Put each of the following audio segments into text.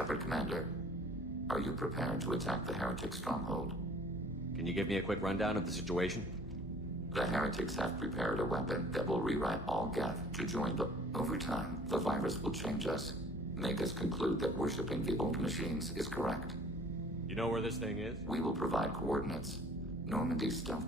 Shepard, Commander. Are you prepared to attack the Heretic stronghold? Can you give me a quick rundown of the situation? The Heretics have prepared a weapon that will rewrite all Geth to join the... Over time, the virus will change us. Make us conclude that worshipping the old machines is correct. You know where this thing is? We will provide coordinates. Normandy stealth.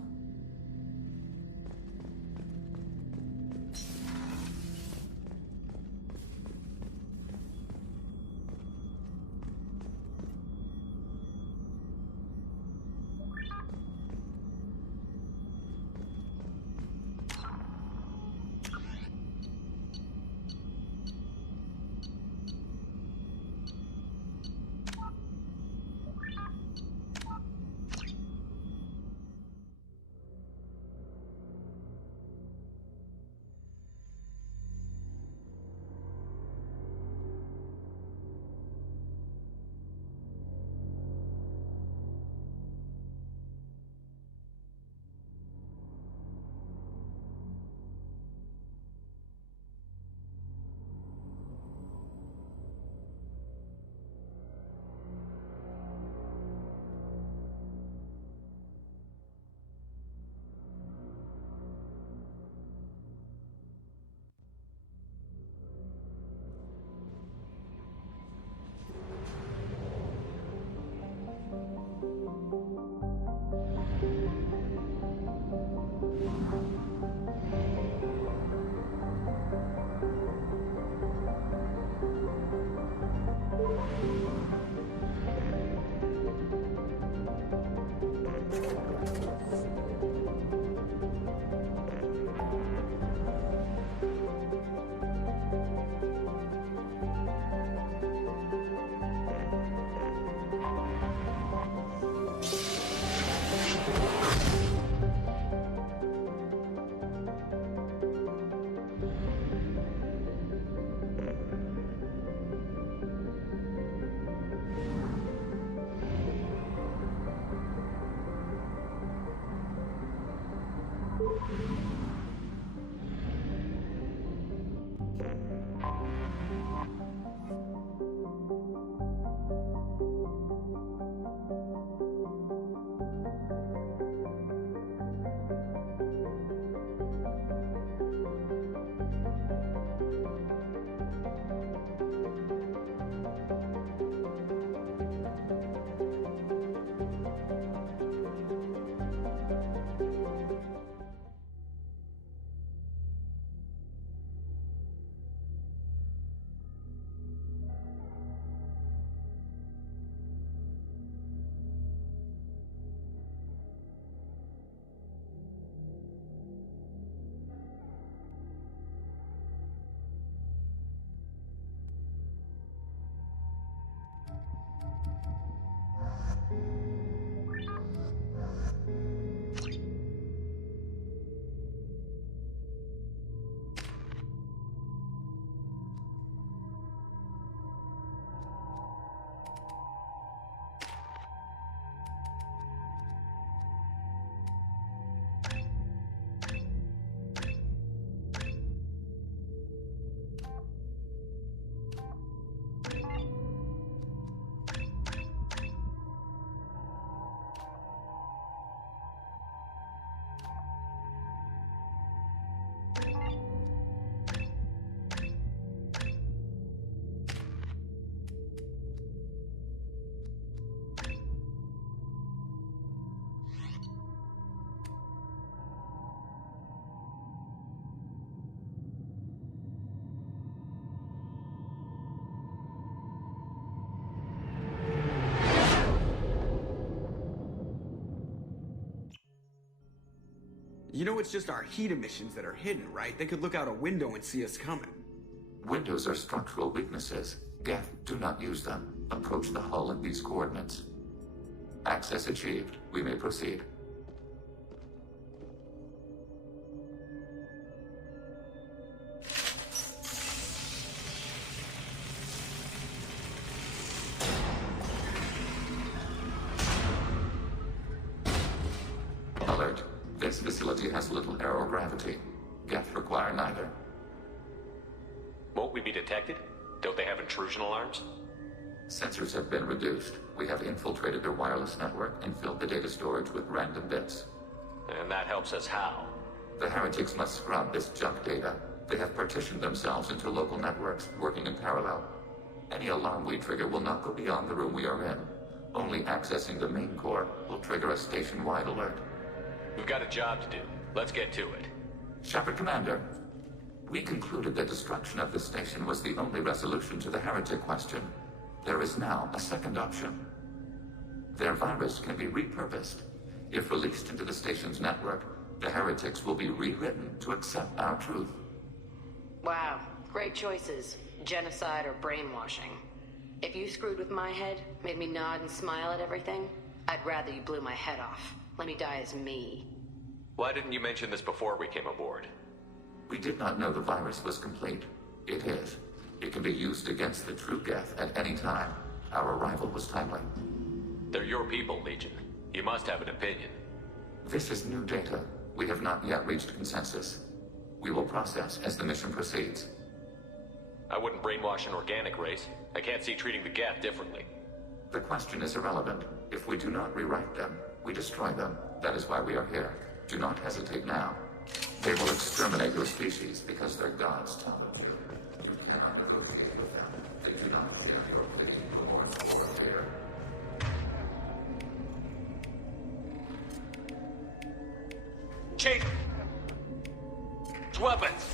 You know it's just our heat emissions that are hidden, right? They could look out a window and see us coming. Windows are structural weaknesses. Geth, do not use them. Approach the hull at these coordinates. Access achieved. We may proceed. Alert. This facility has little aerogravity. Geth require neither. Won't we be detected? Don't they have intrusion alarms? Sensors have been reduced. We have infiltrated their wireless network and filled the data storage with random bits. And that helps us how? The heretics must scrub this junk data. They have partitioned themselves into local networks, working in parallel. Any alarm we trigger will not go beyond the room we are in. Only accessing the main core will trigger a station-wide alert. We've got a job to do. Let's get to it. Shepard Commander, we concluded that destruction of the station was the only resolution to the heretic question. There is now a second option. Their virus can be repurposed. If released into the station's network, the heretics will be rewritten to accept our truth. Wow, great choices. Genocide or brainwashing. If you screwed with my head, made me nod and smile at everything, I'd rather you blew my head off. Let me die as me. Why didn't you mention this before we came aboard? We did not know the virus was complete. It is. It can be used against the true Geth at any time. Our arrival was timely. They're your people, Legion. You must have an opinion. This is new data. We have not yet reached consensus. We will process as the mission proceeds. I wouldn't brainwash an organic race. I can't see treating the Geth differently. The question is irrelevant. If we do not rewrite them, we destroy them. That is why we are here. Do not hesitate now. They will exterminate your species because their gods tell them to. You cannot negotiate with them. They do not share your opinion or fear. Change! Weapons!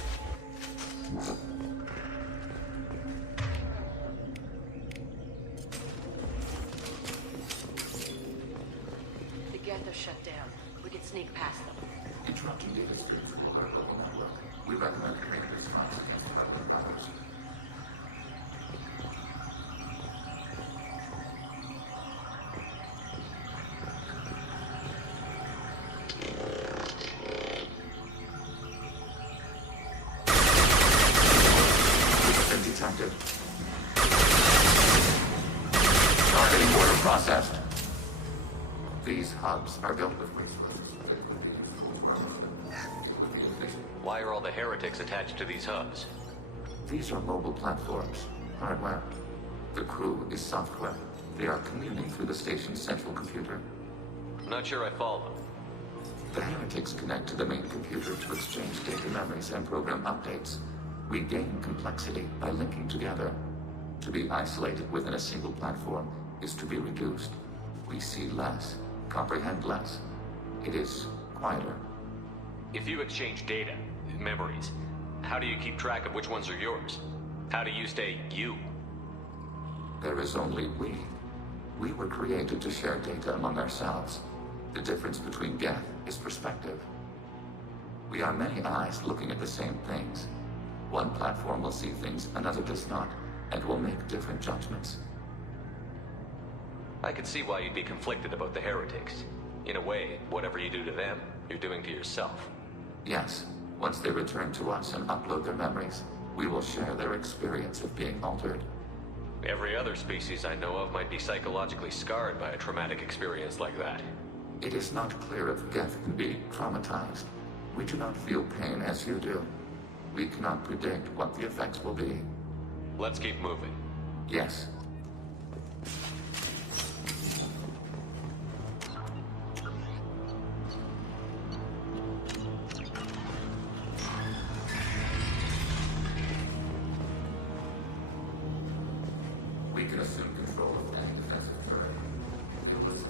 The Geth are shut down. We could sneak past them. Interrupting data streams will hurt local network. We recommend creating response against public powers. Detected. Targeting order processed. These hubs are built with resources. Why are all the heretics attached to these hubs? These are mobile platforms, hardware. The crew is software. They are communing through the station's central computer. I'm not sure I follow. The heretics connect to the main computer to exchange data memories and program updates. We gain complexity by linking together. To be isolated within a single platform is to be reduced. We see less, comprehend less. It is quieter. If you exchange data, memories, how do you keep track of which ones are yours? How do you stay you? There is only we. We were created to share data among ourselves. The difference between Geth is perspective. We are many eyes looking at the same things. One platform will see things another does not, and will make different judgments. I can see why you'd be conflicted about the heretics. In a way, whatever you do to them, you're doing to yourself. Yes, once they return to us and upload their memories, we will share their experience of being altered. Every other species I know of might be psychologically scarred by a traumatic experience like that. It is not clear if Geth can be traumatized. We do not feel pain as you do. We cannot predict what the effects will be. Let's keep moving. Yes. We can assume control of any defensive threat. It was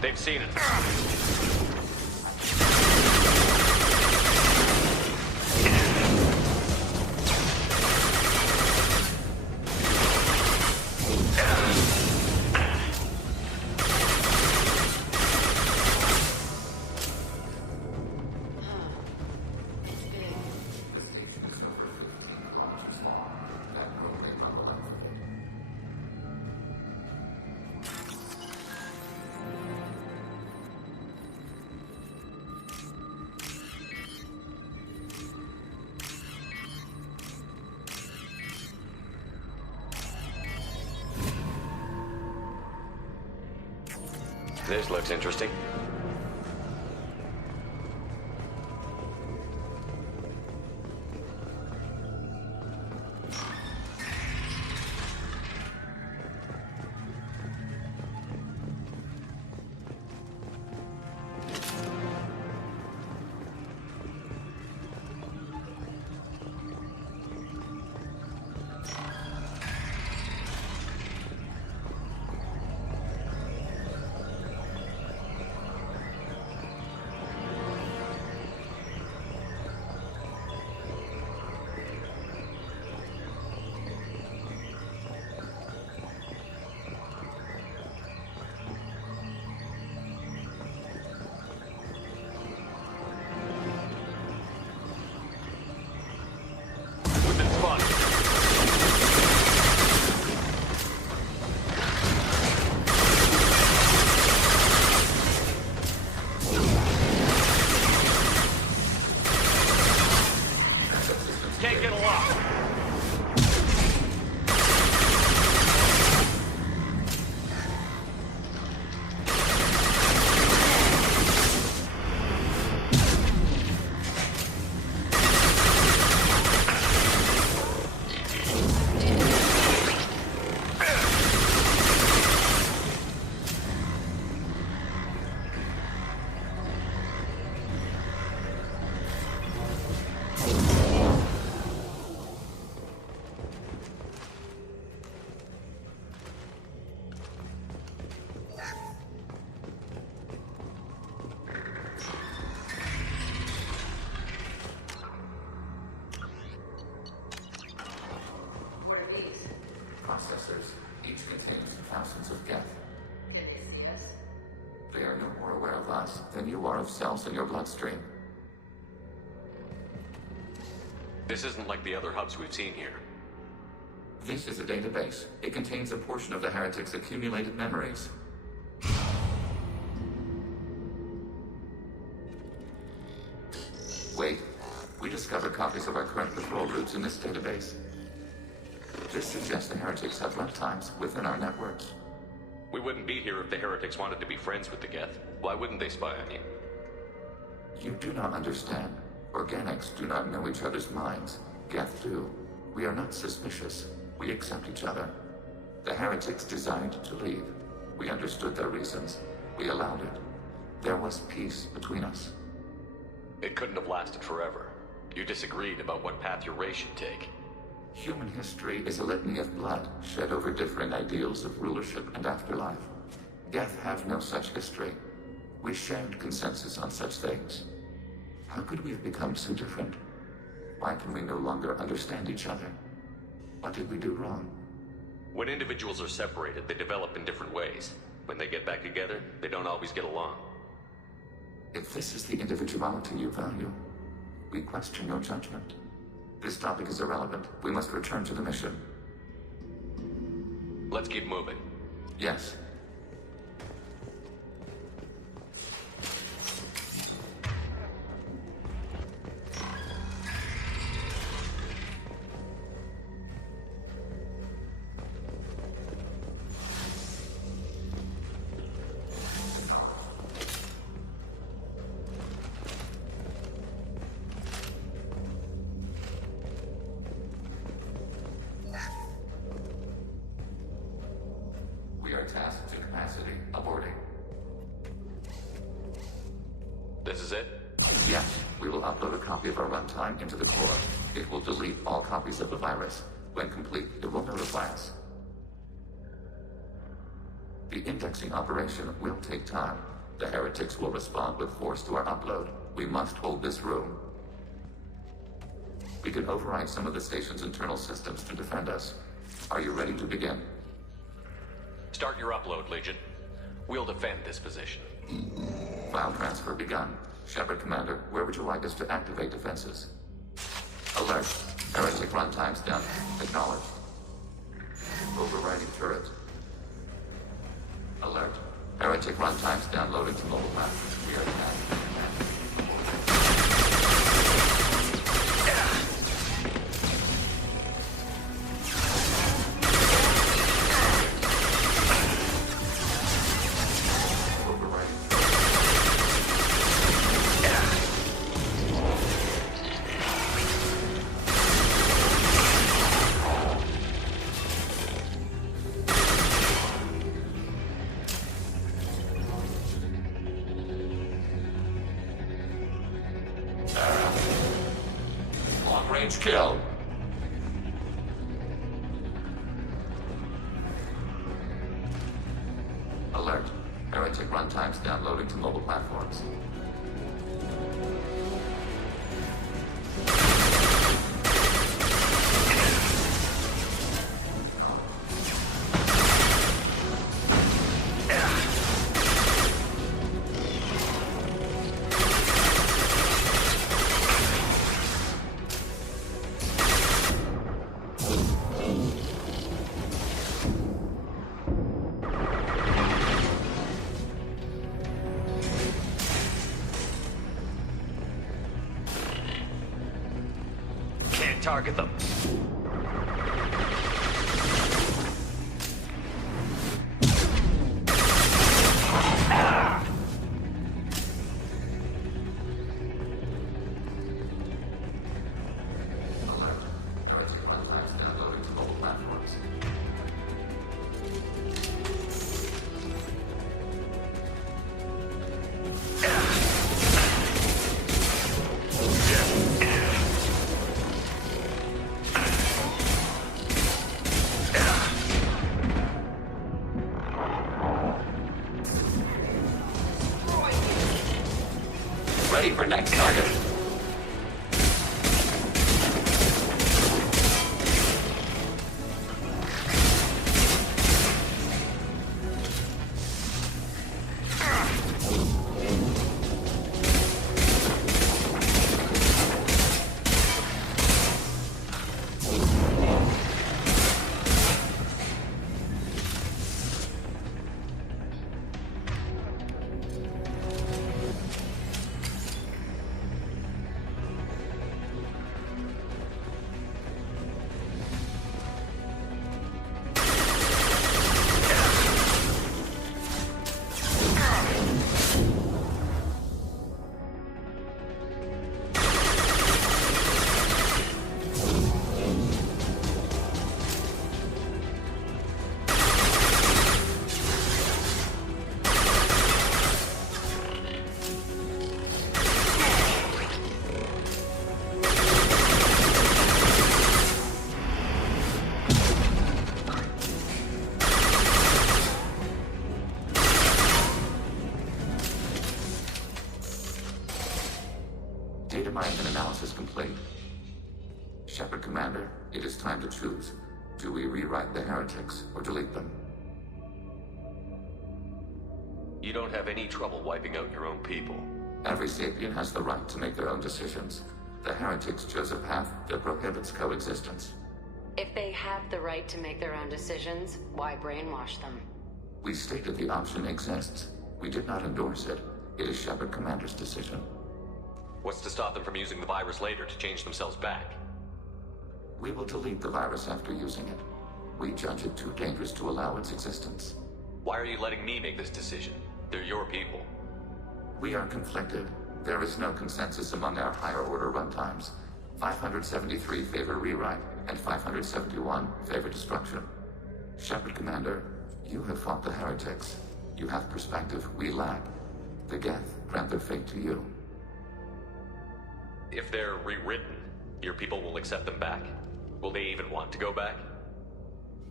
They've seen it. This looks interesting. Can't get a lock. Processors, each contains thousands of Geth. Goodness, yes. They are no more aware of us than you are of cells in your bloodstream. This isn't like the other hubs we've seen here. This is a database. It contains a portion of the Heretics' accumulated memories. Wait, we discovered copies of our current patrol routes in this database. This suggests the Heretics have lifetimes within our network. We wouldn't be here if the Heretics wanted to be friends with the Geth. Why wouldn't they spy on you? You do not understand. Organics do not know each other's minds. Geth do. We are not suspicious. We accept each other. The Heretics desired to leave. We understood their reasons. We allowed it. There was peace between us. It couldn't have lasted forever. You disagreed about what path your race should take. Human history is a litany of blood shed over differing ideals of rulership and afterlife. Geth have no such history. We shared consensus on such things. How could we have become so different? Why can we no longer understand each other? What did we do wrong? When individuals are separated, they develop in different ways. When they get back together, they don't always get along. If this is the individuality you value, we question your judgment. This topic is irrelevant. We must return to the mission. Let's keep moving. Yes. We are tasked to capacity. Aborting. This is it? Yes, we will upload a copy of our runtime into the core. It will delete all copies of the virus. When complete, it will notify us. The indexing operation will take time. The heretics will respond with force to our upload. We must hold this room. We can override some of the station's internal systems to defend us. Are you ready to begin? Start your upload, Legion. We'll defend this position. File transfer begun. Shepard Commander, where would you like us to activate defenses? Alert. Heretic runtimes down. Acknowledged. Overriding turret. Alert. Heretic runtimes downloading to mobile map. We are back. Range kill. Alert. Heretic runtimes downloading to mobile platforms. Target them. Ready for next target. Data mining and analysis complete. Shepard Commander, it is time to choose. Do we rewrite the heretics or delete them? You don't have any trouble wiping out your own people. Every sapient has the right to make their own decisions. The heretics chose a path that prohibits coexistence. If they have the right to make their own decisions, why brainwash them? We stated the option exists. We did not endorse it. It is Shepard Commander's decision. What's to stop them from using the virus later to change themselves back? We will delete the virus after using it. We judge it too dangerous to allow its existence. Why are you letting me make this decision? They're your people. We are conflicted. There is no consensus among our higher order runtimes. 573 favor rewrite, and 571 favor destruction. Shepard Commander, you have fought the heretics. You have perspective we lack. The Geth grant their fate to you. If they're rewritten, your people will accept them back? Will they even want to go back?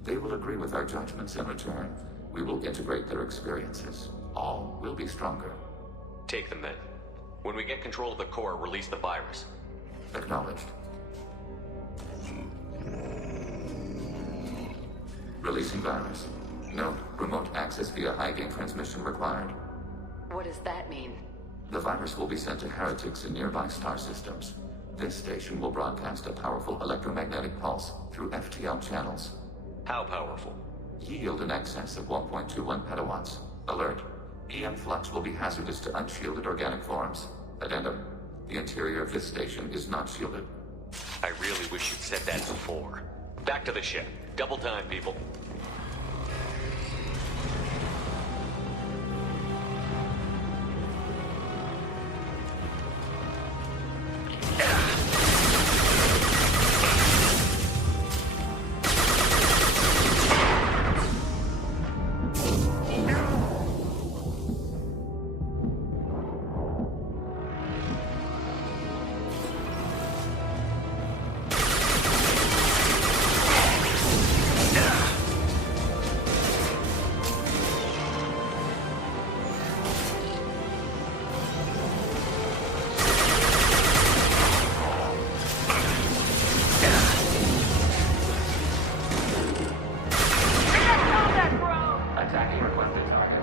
They will agree with our judgments in return. We will integrate their experiences. All will be stronger. Take them then. When we get control of the core, release the virus. Acknowledged. Releasing virus. Note, remote access via high-gain transmission required. What does that mean? The virus will be sent to heretics in nearby star systems. This station will broadcast a powerful electromagnetic pulse through FTL channels. How powerful? Yield in excess of 1.21 petawatts. Alert. EM flux will be hazardous to unshielded organic forms. Addendum. The interior of this station is not shielded. I really wish you'd said that before. Back to the ship. Double time, people. Attacking requested target.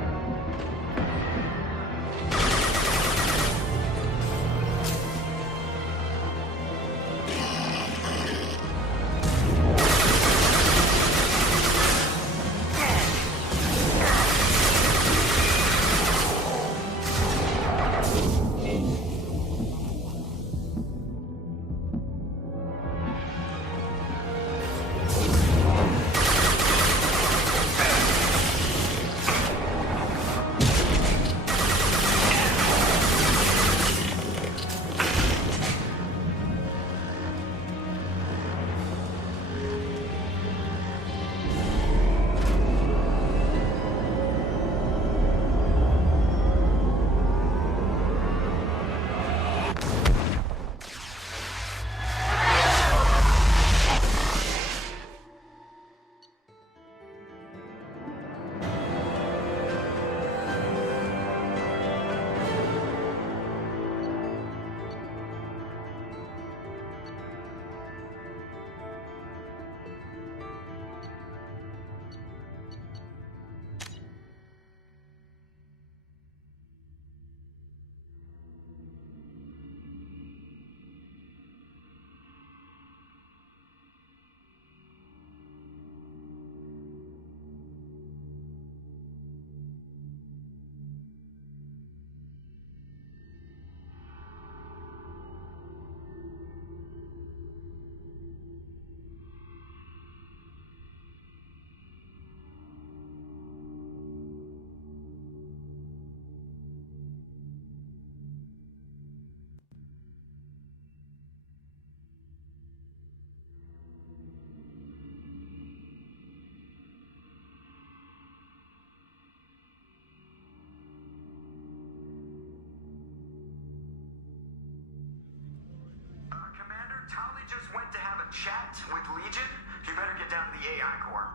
Just went to have a chat with Legion. You better get down to the AI core.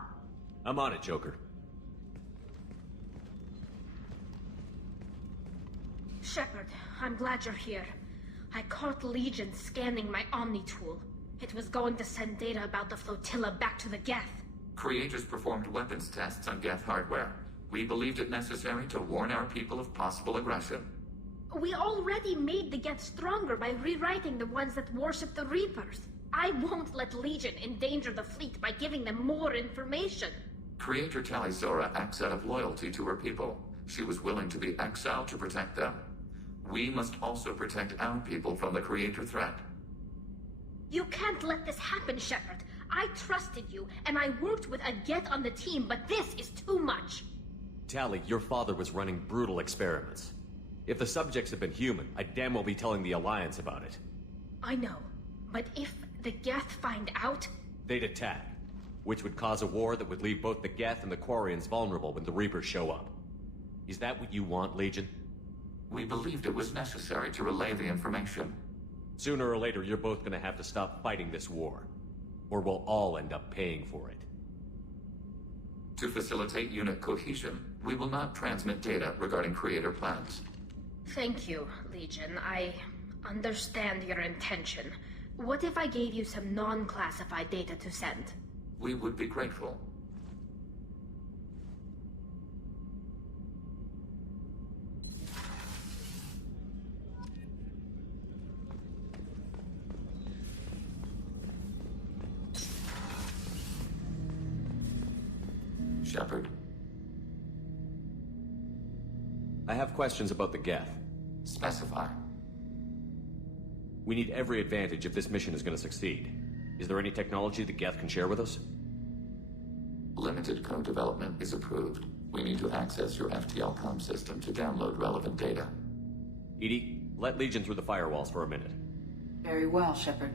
I'm on it, Joker. Shepard, I'm glad you're here. I caught Legion scanning my Omni tool. It was going to send data about the flotilla back to the Geth. Creators performed weapons tests on Geth hardware. We believed it necessary to warn our people of possible aggression. We already made the Geth stronger by rewriting the ones that worship the Reapers. I won't let Legion endanger the fleet by giving them more information. Creator Talizora acts out of loyalty to her people. She was willing to be exiled to protect them. We must also protect our people from the Creator threat. You can't let this happen, Shepard. I trusted you, and I worked with a Geth on the team, but this is too much. Tali, your father was running brutal experiments. If the subjects had been human, I'd damn well be telling the Alliance about it. I know, but if the Geth find out... They'd attack, which would cause a war that would leave both the Geth and the Quarians vulnerable when the Reapers show up. Is that what you want, Legion? We believed it was necessary to relay the information. Sooner or later, you're both gonna have to stop fighting this war. Or we'll all end up paying for it. To facilitate unit cohesion, we will not transmit data regarding creator plans. Thank you, Legion. I understand your intention. What if I gave you some non-classified data to send? We would be grateful. Shepard, I have questions about the Geth. specify. We need every advantage if this mission is going to succeed. Is there any technology the Geth can share with us? Limited code development is approved. We need to access your FTL comm system to download relevant data. EDI, let Legion through the firewalls for a minute. Very well, Shepard.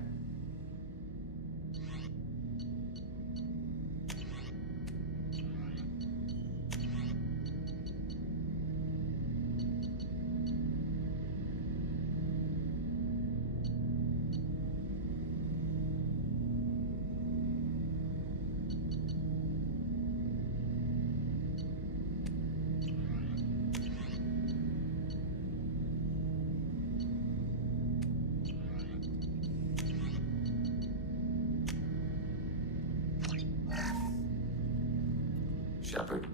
Shepard,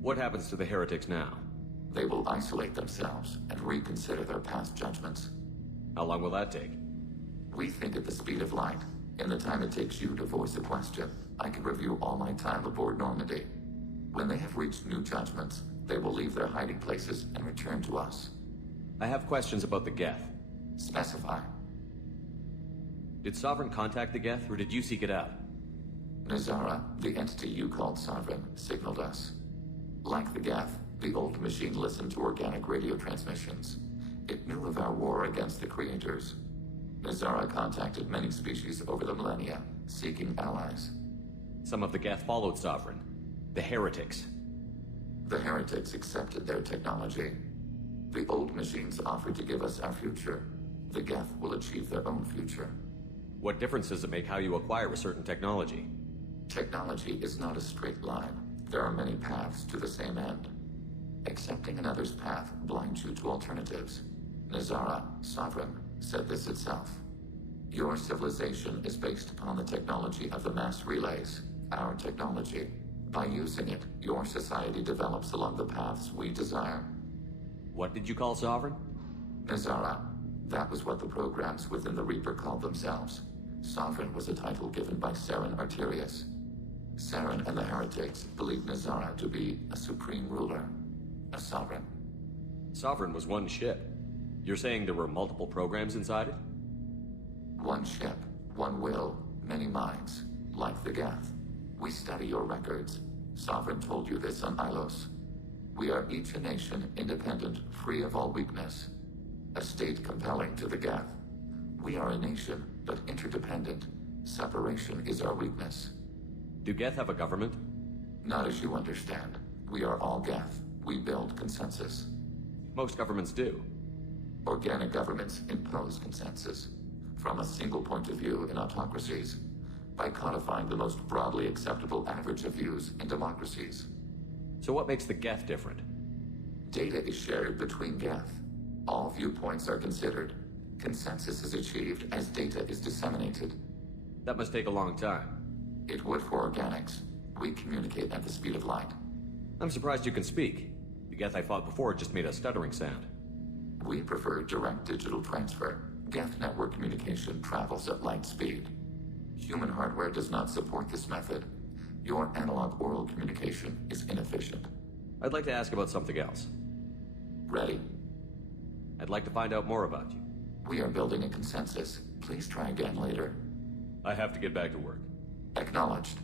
What happens to the Heretics now? they will isolate themselves and reconsider their past judgments. How long will that take? We think at the speed of light. In the time it takes you to voice a question, I can review all my time aboard Normandy. When they have reached new judgments, they will leave their hiding places and return to us. I have questions about the Geth. Specify. Did Sovereign contact the Geth, or did you seek it out? Nazara, the entity you called Sovereign, signaled us. Like the Geth, the old machine listened to organic radio transmissions. It knew of our war against the creators. Nazara contacted many species over the millennia, seeking allies. Some of the Geth followed Sovereign. The Heretics. The Heretics accepted their technology. The old machines offered to give us our future. The Geth will achieve their own future. What difference does it make how you acquire a certain technology? Technology is not a straight line. There are many paths to the same end. Accepting another's path blinds you to alternatives. Nazara, Sovereign, said this itself. Your civilization is based upon the technology of the mass relays, our technology. By using it, your society develops along the paths we desire. What did you call Sovereign? Nazara, that was what the programs within the Reaper called themselves. Sovereign was a title given by Saren Arterius. Saren and the Heretics believed Nazara to be a supreme ruler, a sovereign. Sovereign was one ship. You're saying there were multiple programs inside it? One ship, one will, many minds, like the Geth. We study your records. Sovereign told you this on Ilos. We are each a nation, independent, free of all weakness. A state compelling to the Geth. We are a nation, but interdependent. Separation is our weakness. Do Geth have a government? Not as you understand. We are all Geth. We build consensus. Most governments do. Organic governments impose consensus. From a single point of view in autocracies. By codifying the most broadly acceptable average of views in democracies. So what makes the Geth different? Data is shared between Geth. All viewpoints are considered. Consensus is achieved as data is disseminated. That must take a long time. It would for organics. We communicate at the speed of light. I'm surprised you can speak. The Geth I fought before just made a stuttering sound. We prefer direct digital transfer. Geth network communication travels at light speed. Human hardware does not support this method. Your analog oral communication is inefficient. I'd like to ask about something else. Ready? I'd like to find out more about you. We are building a consensus. Please try again later. I have to get back to work. Acknowledged.